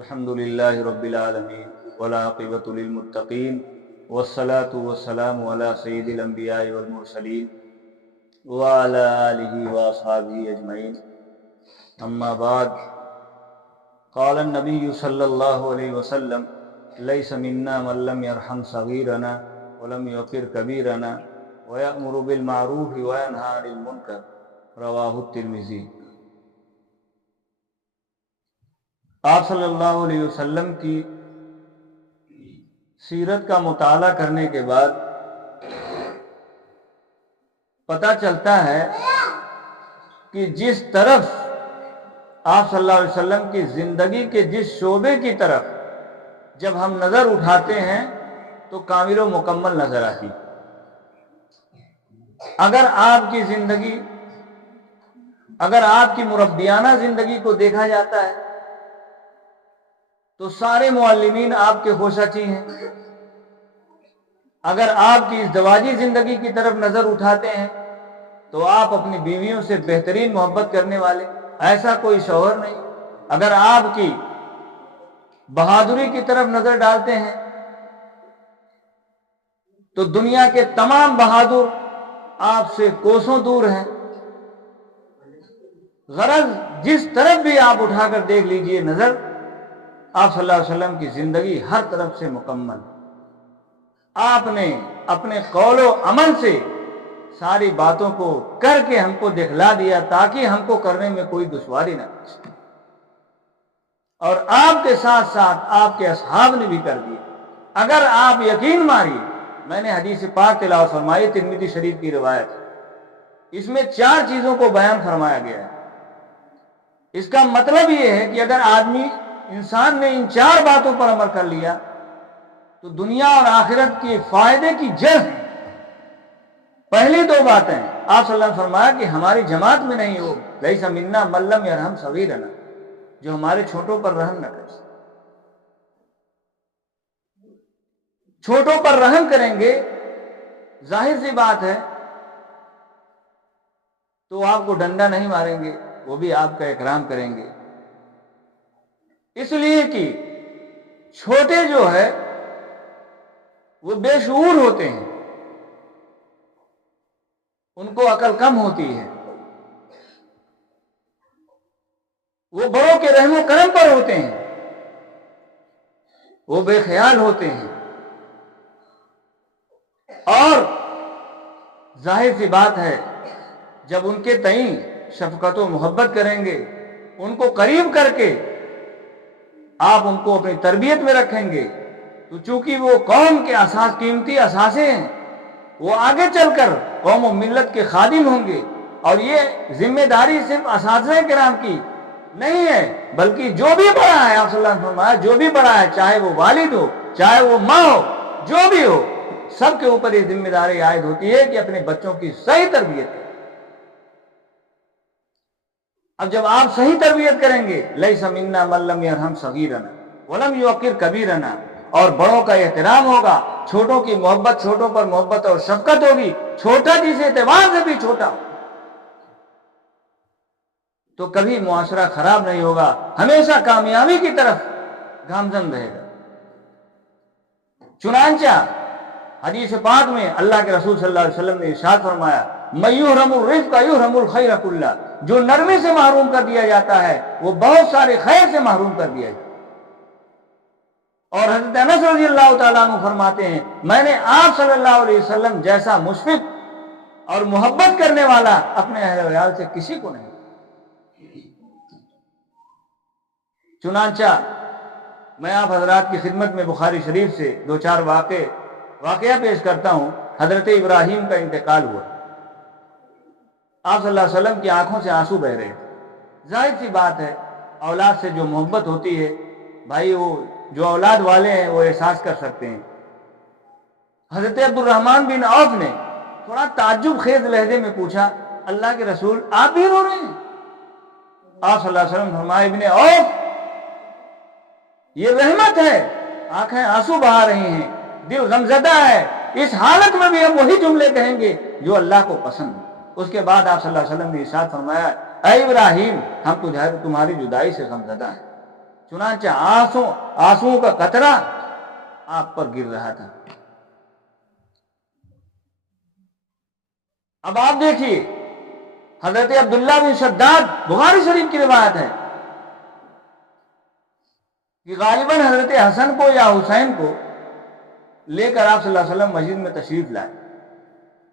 अल्हम्दुलिल्लाहि रब्बिल आलमीन वलाक़िबतु लिल्मुत्तक़ीन वस्सलातु वस्सलामु अला सय्यिदिल अंबियाइ वल मुरसलीन व अला आलिहि व अस्हाबिहि अजमईन अम्मा बाद क़ाल अन्नबिय्यु सल्लल्लाहु अलैहि वसल्लम लैसा मिन्ना मन लम यरहम सगीरना व लम युक़िर कबीरना व यअमुरु बिल मारूफ़ व यनहा अनिल मुनकर रवाहु तिर्मिज़ी। आप सल्लल्लाहु अलैहि वसल्लम की सीरत का मुताला करने के बाद पता चलता है कि जिस तरफ आप सल्लल्लाहु अलैहि वसल्लम की जिंदगी के जिस शोबे की तरफ जब हम नजर उठाते हैं तो कामिल व मुकम्मल नजर आती। अगर आपकी जिंदगी, अगर आपकी मुरब्बियाना जिंदगी को देखा जाता है तो सारे मुअल्लिमीन आपके होशाची हैं। अगर आपकी इज़्दवाजी जिंदगी की तरफ नजर उठाते हैं तो आप अपनी बीवियों से बेहतरीन मोहब्बत करने वाले, ऐसा कोई शौहर नहीं। अगर आपकी बहादुरी की तरफ नजर डालते हैं तो दुनिया के तमाम बहादुर आपसे कोसों दूर हैं। गरज जिस तरफ भी आप उठाकर देख लीजिए नजर, आप सल्लल्लाहु अलैहि वसल्लम की जिंदगी हर तरफ से मुकम्मल। आपने अपने कौलो अमल से सारी बातों को करके हमको दिखला दिया ताकि हमको करने में कोई दुश्वारी न हो। और आपके साथ साथ आपके असहाब ने भी कर दिया। अगर आप यकीन मानिए, मैंने हदीस पाक तिलावत फरमाई, तिर्मिज़ी शरीफ की रिवायत, इसमें 4 चीजों को बयान फरमाया गया है। इसका मतलब यह है कि अगर इंसान ने इन 4 बातों पर अमल कर लिया तो दुनिया और आखिरत के फायदे की जड़ है। पहली 2 बातें आप सल्लल्लाहु अलैहि वसल्लम फरमाया कि हमारी जमात में नहीं हो, लैसा मिन्ना मन लम यरहम सगीरना, जो हमारे छोटों पर रहम न करे। छोटों पर रहम करेंगे, जाहिर सी बात है, तो आपको डंडा नहीं मारेंगे, वो भी आपका इकराम करेंगे। इसलिए कि छोटे जो है वो बेशऊर होते हैं, उनको अकल कम होती है, वो बड़ों के रहमो करम पर होते हैं, वो बेख्याल होते हैं। और जाहिर सी बात है, जब उनके तईं शफकत व मोहब्बत करेंगे, उनको करीब करके आप उनको अपनी तरबियत में रखेंगे, तो चूंकि वो कौम के असास, कीमती असासे हैं, वो आगे चलकर कौम और मिल्लत के खादिम होंगे। और ये जिम्मेदारी सिर्फ असातिज़ा किराम की नहीं है, बल्कि जो भी बड़ा है, आप सल्लल्लाहु अलैहि वसल्लम फरमाया, जो भी बड़ा है, चाहे वो वालिद हो, चाहे वो माँ हो, जो भी हो, सबके ऊपर ये जिम्मेदारी आयद होती है कि अपने बच्चों की सही तरबियत करें। अब जब आप सही तरबियत करेंगे, लैसा मिन्ना मन लम यरहम सगीरना व लम युक़िर कबीरना, और बड़ों का एहतराम होगा, छोटों की मोहब्बत, छोटों पर मोहब्बत और शफकत होगी, छोटा जिस एतबार से भी छोटा, तो कभी मुआशरा खराब नहीं होगा, हमेशा कामयाबी की तरफ गामजन रहेगा। चुनांचा हदीस पाक में अल्लाह के रसूल सल्लल्लाहु अलैहि वसल्लम ने इरशाद फरमाया, मयूहरमुर रिज़्क़ युहरमुल खैर कुल्ला, जो नरमी से महरूम कर दिया जाता है वो बहुत सारे खैर से महरूम कर दिया जाता है। और हज़रत अनस रज़ियल्लाहु ताला अन्हु फरमाते हैं, मैंने आप सल्लल्लाहु अलैहि वसल्लम जैसा मुशफ़िक़ और मोहब्बत करने वाला अपने अहल वयाल से किसी को नहीं। चुनांचा मैं आप हजरात की खिदमत में बुखारी शरीफ से 2-4 वाक़या पेश करता हूं। हजरत इब्राहीम का इंतकाल हुआ, आप सल्लल्लाहु अलैहि वसल्लम की आंखों से आंसू बह रहे थे। जाहिर सी बात है, औलाद से जो मोहब्बत होती है भाई, वो जो औलाद वाले हैं वो एहसास कर सकते हैं। हजरत अब्दुर्रहमान बिन औफ ने थोड़ा ताज्जुब खेज लहजे में पूछा, अल्लाह के रसूल आप भी रो रहे हैं? आप सल्लल्लाहु अलैहि वसल्लम फरमाए, इब्ने औफ, ये रहमत है, आंखें आंसू बहा रही हैं, दिल गमज़दा है, इस हालत में भी हम वही जुमले कहेंगे जो अल्लाह को पसंद है। उसके बाद आप सल्लल्लाहु अलैहि वसल्लम ने इरशाद फरमाया, ऐ इब्राहीम, हम तुम्हारी जुदाई से गमज़दा हैं। चुनांचे आंसुओं का कतरा आप पर गिर रहा था। अब आप देखिए, हजरत अब्दुल्ला बिन शद्दाद, बुखारी शरीफ की रिवायत है कि गालिबन हजरत हसन को या हुसैन को लेकर आप सल्लल्लाहु अलैहि वसल्लम मस्जिद में तशरीफ लाए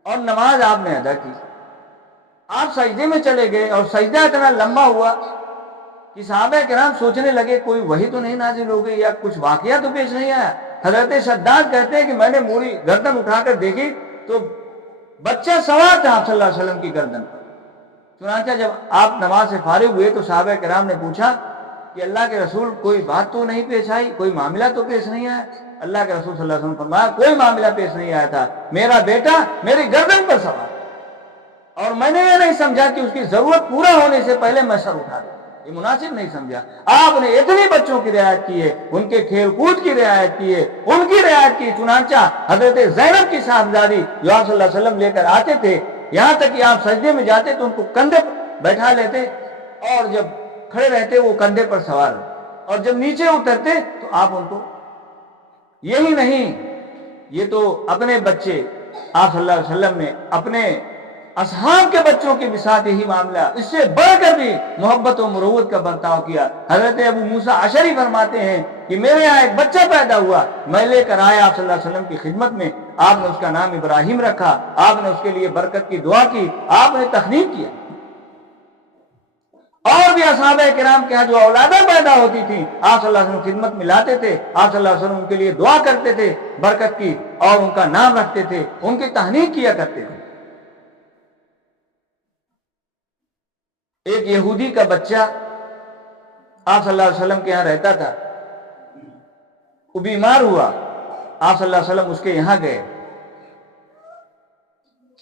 और नमाज आपने अदा की। आप सजदे में चले गए और सजदा इतना लंबा हुआ कि सहाबा किराम सोचने लगे कोई वही तो नहीं नाजिल हो गई या कुछ वाकया तो पेश नहीं आया। हजरत शद्दाद कहते हैं कि मैंने मूरी गर्दन उठाकर देखी तो बच्चा सवार था आप सल्लल्लाहु अलैहि वसल्लम की गर्दन पर। चुनांचे जब आप नमाज से फारिग हुए तो सहाबा किराम ने पूछा कि अल्लाह के रसूल कोई बात तो नहीं पेश आई, कोई मामला तो पेश नहीं आया? अल्लाह के रसूल सल्लल्लाहु अलैहि वसल्लम फरमाया कोई मामला पेश नहीं आया था, मेरा बेटा मेरी गर्दन पर सवार और मैंने ये नहीं समझा कि उसकी जरूरत पूरा होने से पहले मैं सर उठा दूं, ये मुनासिब नहीं समझा। आपने इतने बच्चों की रियायत की है, उनके खेल कूद की रियायत की है, उनकी रियायत की। चुनांचा हजरत ज़ैनब की साहबजादी जो आप सल्लल्लाहु अलैहि वसल्लम लेकर आते थे, यहां तक कि आप सजदे में जाते तो उनको कंधे पर बैठा लेते और जब खड़े रहते वो कंधे पर सवार, और जब नीचे उतरते तो आप उनको, यही नहीं, ये तो अपने बच्चे आप सल्लल्लाहु अलैहि वसल्लम ने अपने असहाब के बच्चों के भी साथ यही मामला, इससे बढ़कर भी मोहब्बत और मुरव्वत का बर्ताव किया। हजरत अबू मूसा अशरी फरमाते हैं कि मेरे यहाँ एक बच्चा पैदा हुआ, मैं लेकर आया आप सल्लल्लाहु अलैहि वसल्लम की खिदमत में, आपने उसका नाम इब्राहिम रखा, आपने उसके लिए बरकत की दुआ की, आपने तखनीक किया। और भी असहाबे किराम के यहाँ जो औलादा पैदा होती थी आप सल्लल्लाहु अलैहि वसल्लम खिदमत में लाते थे, आप सल्लल्लाहु अलैहि वसल्लम उनके लिए दुआ करते थे बरकत की और उनका नाम रखते थे, उनकी तहनीक किया करते थे। एक यहूदी का बच्चा आप सल्लल्लाहु अलैहि वसल्लम के यहाँ रहता था, वो बीमार हुआ, आप सल्लल्लाहु अलैहि वसल्लम उसके यहाँ गए,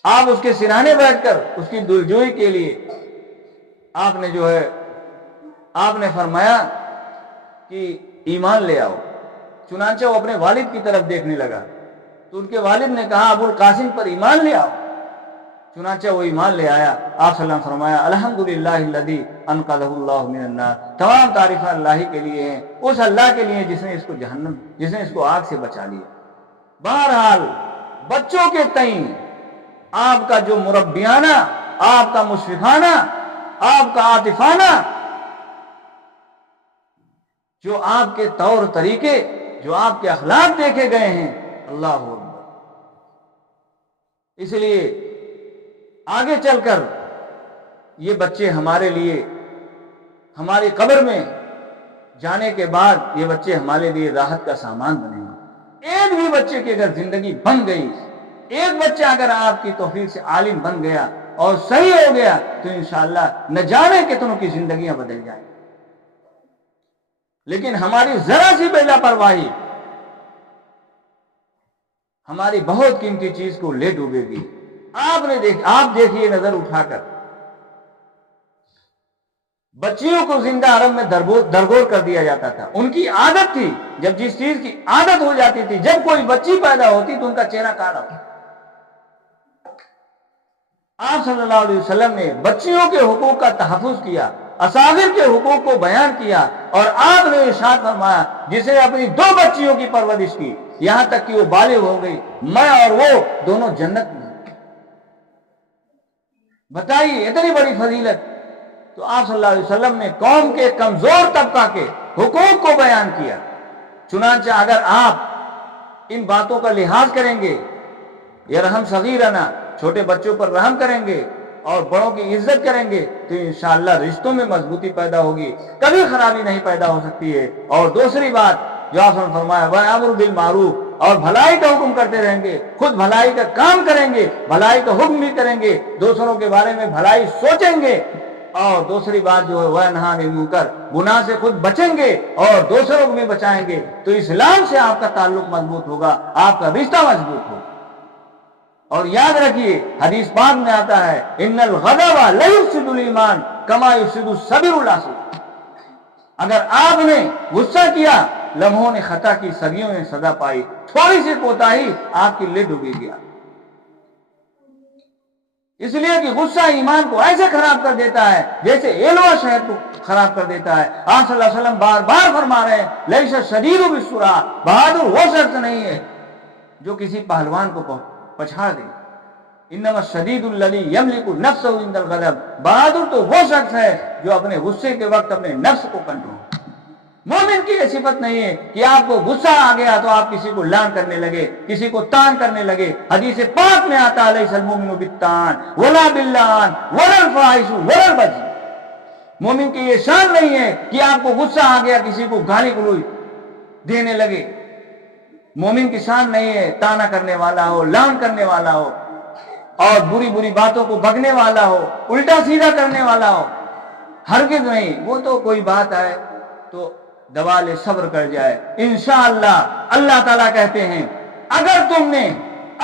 आप उसके सिरहाने बैठकर उसकी दुलजोई के लिए आपने जो है आपने फरमाया कि ईमान ले आओ। चुनांचे वो अपने वालिद की तरफ देखने लगा तो उनके वालिद ने कहा अबुल कासिम पर ईमान ले आओ। चुनांचे वो ईमान ले आया। आप सल्लल्लाहु अलैहि वसल्लम फरमाया अल्हम्दुलिल्लाहिल्लज़ी अनक़ज़हुल्लाहु मिनन्नार, तमाम तारीफ़ अल्लाह के लिए हैं, उस अल्लाह के लिए जिसने इसको आग से बचा लिया। बहरहाल बच्चों के तईं आपका जो मुरब्बियाना, आपका मुशफ़िक़ाना, आपका आतिफाना, जो आपके तौर तरीके, जो आपके अखलाक देखे गए हैं, अल्लाह अकबर। इसलिए आगे चलकर ये बच्चे हमारे लिए, हमारी कब्र में जाने के बाद ये बच्चे हमारे लिए राहत का सामान बनेंगे। एक भी बच्चे की अगर जिंदगी बन गई, एक बच्चा अगर आपकी तौफीक से आलिम बन गया और सही हो गया तो इंशाअल्लाह न जाने कितनों की जिंदगियां बदल जाएंगी। लेकिन हमारी जरा सी बेलापरवाही हमारी बहुत कीमती चीज को ले डूबेगी। आप देखिए नजर उठाकर, बच्चियों को जिंदा अरब में दरगोर कर दिया जाता था। उनकी आदत थी, जब जिस चीज की आदत हो जाती थी, जब कोई बच्ची पैदा होती तो उनका चेहरा काला होता। आप सल्लल्लाहु अलैहि वसल्लम ने बच्चियों के हुकूक का तहफ़्फ़ुज़ किया, असागिर के हुकूक को बयान किया और आपने इरशाद फरमाया जिसे अपनी 2 बच्चियों की परवरिश की, यहां तक कि वो बालिग हो गई, मैं और वो दोनों जन्नत में। बताइए इतनी बड़ी फजीलत। तो आप सल्लल्लाहु अलैहि वसल्लम ने कौम के कमजोर तबका के हुकूक को बयान किया। चुनांचे अगर आप इन बातों का लिहाज करेंगे, यरहम सगीरना, छोटे बच्चों पर रहम करेंगे और बड़ों की इज्जत करेंगे तो इंशाअल्लाह रिश्तों में मजबूती पैदा होगी, कभी खराबी नहीं पैदा हो सकती है। और दूसरी बात जो आपने फरमाया वअमरु बिल मारूफ, और भलाई का हुक्म करते रहेंगे, खुद भलाई का काम करेंगे, भलाई का हुक्म भी करेंगे, दूसरों के बारे में भलाई सोचेंगे। और दूसरी बात जो है वह नहा अनिल मुनकर, गुनाह से खुद बचेंगे और दूसरों को भी बचाएंगे, तो इस्लाम से आपका ताल्लुक मजबूत होगा, आपका रिश्ता मजबूत होगा। और याद रखिए हदीस पाक में आता है इन्नल गज़ब ला युफ्सिदुल ईमान कमा युफ्सिदुस सब्रुल आसिर। अगर आपने गुस्सा किया, लम्हों ने खता की, सदियों ने सजा पाई, थोड़ी सी कोताही आपकी ले डूबी गया। اس لیے کہ غصہ ایمان کو ایسے خراب کر دیتا ہے جیسے ایلوا شہد کو خراب کر دیتا ہے۔ آپ صلی اللہ علیہ وسلم بار بار فرما رہے ہیں لیس الشدید بالسرعہ، بہادر وہ شخص نہیں ہے جو کسی پہلوان کو پچھاڑ دے، انما الشدید الذی یملک نفسہ عند الغضب، بہادر تو وہ شخص ہے جو اپنے غصے کے وقت اپنے نفس کو کنٹرول۔ مومن کی یہ صفت نہیں ہے کہ آپ کو غصہ آ گیا تو آپ کسی کو لان کرنے لگے، کسی کو تان کرنے لگے۔ حدیث پاک میں آتا ہے لیس المؤمن بالتان ولا باللعان ولا الفاحش ولا البذی، مومن کی یہ شان نہیں ہے کہ آپ کو غصہ آ گیا کسی کو گالی گلوچ دینے لگے۔ مومن کی شان نہیں ہے تانا کرنے والا ہو، لان کرنے والا ہو، اور بری بری باتوں کو بگنے والا ہو، الٹا سیدھا کرنے والا ہو، ہرگز نہیں۔ وہ تو کوئی بات آئے تو دوالے صبر کر جائے انشاءاللہ۔ اللہ تعالیٰ کہتے ہیں اگر تم نے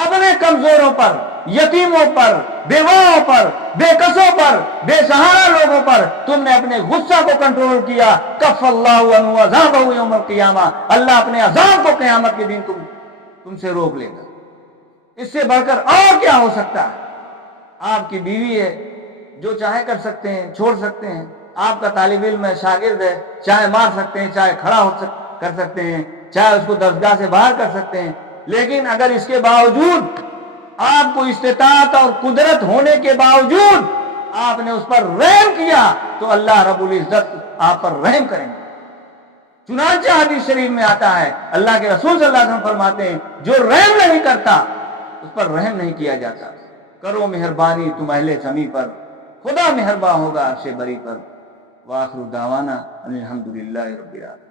اپنے کمزوروں پر، یتیموں پر، بیواؤں پر، بے کسوں پر، بے سہارا لوگوں پر تم نے اپنے غصہ کو کنٹرول کیا، کف اللہ عنہ عذابہ یوم القیامہ، اللہ اپنے عذاب کو قیامت کے دن تم سے روک لے گا۔ اس سے بڑھ کر اور کیا ہو سکتا ہے؟ آپ کی بیوی ہے، جو چاہے کر سکتے ہیں، چھوڑ سکتے ہیں۔ آپ کا طالب علم ہے، شاگرد ہے، چاہے مار سکتے ہیں، چاہے کھڑا کر سکتے ہیں، چاہے اس کو درسگاہ سے باہر کر سکتے ہیں، لیکن اگر اس کے باوجود آپ کو استطاعت اور قدرت ہونے کے باوجود آپ نے اس پر رحم کیا تو اللہ رب العزت آپ پر رحم کریں گے۔ چنانچہ حدیث شریف میں آتا ہے اللہ کے رسول صلی اللہ علیہ وسلم فرماتے ہیں جو رحم نہیں کرتا اس پر رحم نہیں کیا جاتا۔ کرو مہربانی تم اہل زمین پر، خدا مہربان ہوگا عرش بری پر۔ وآخر دعوانا ان الحمدللہ رب العالمین۔